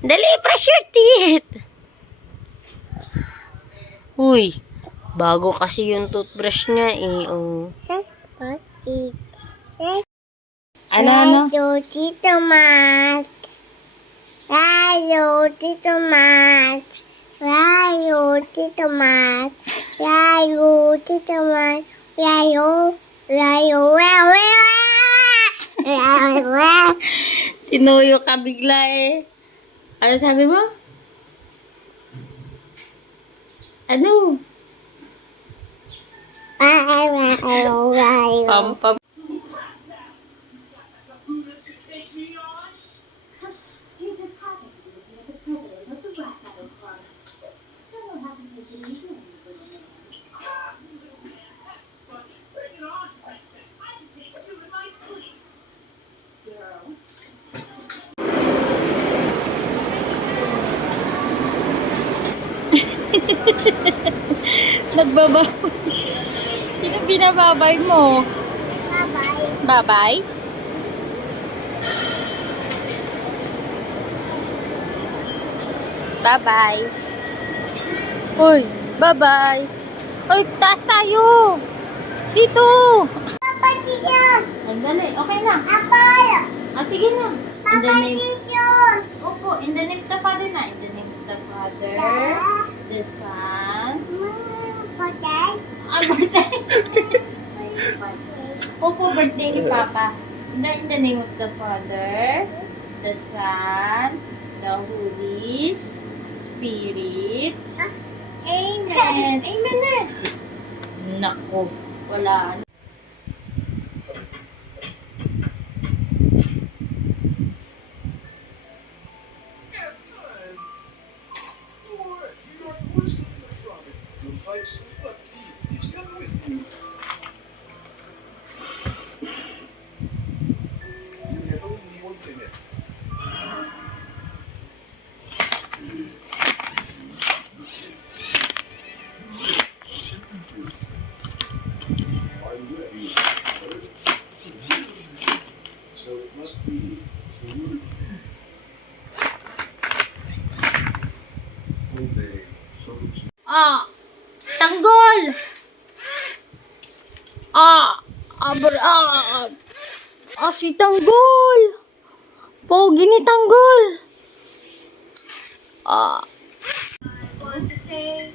Dali, brush your teeth. Uy, bago kasi yung toothbrush niya eh. Oh. Ano? Tomat. Rayo, tomat. Rayo, tomat. Rayo, tomat. Rayo, rayo, rayo. Tinuyo ka bigla eh. Ano sabi mo? Ano? Rayo. Pampam. Nagbabawal. Sino binababay mo? Bye-bye. Babay? Bye-bye. Uy, bye-bye. Uy, taas tayo. Dito. Papa Jesus. Andali, okay na. Apple. Ah, sige na. In the Papa name, Jesus. opo, in the name of the Father na. In the name of the Father, the Son. Potato. Ah, birthday. Opo, birthday ni Papa. In the name of the Father, the Son, the Holy Spirit. Amen. Amen na. Nako, wala. Ah! Tanggol! Ah! Abrad! Ah, si Tanggol! Pogi ni Tanggol! Ah! I want to say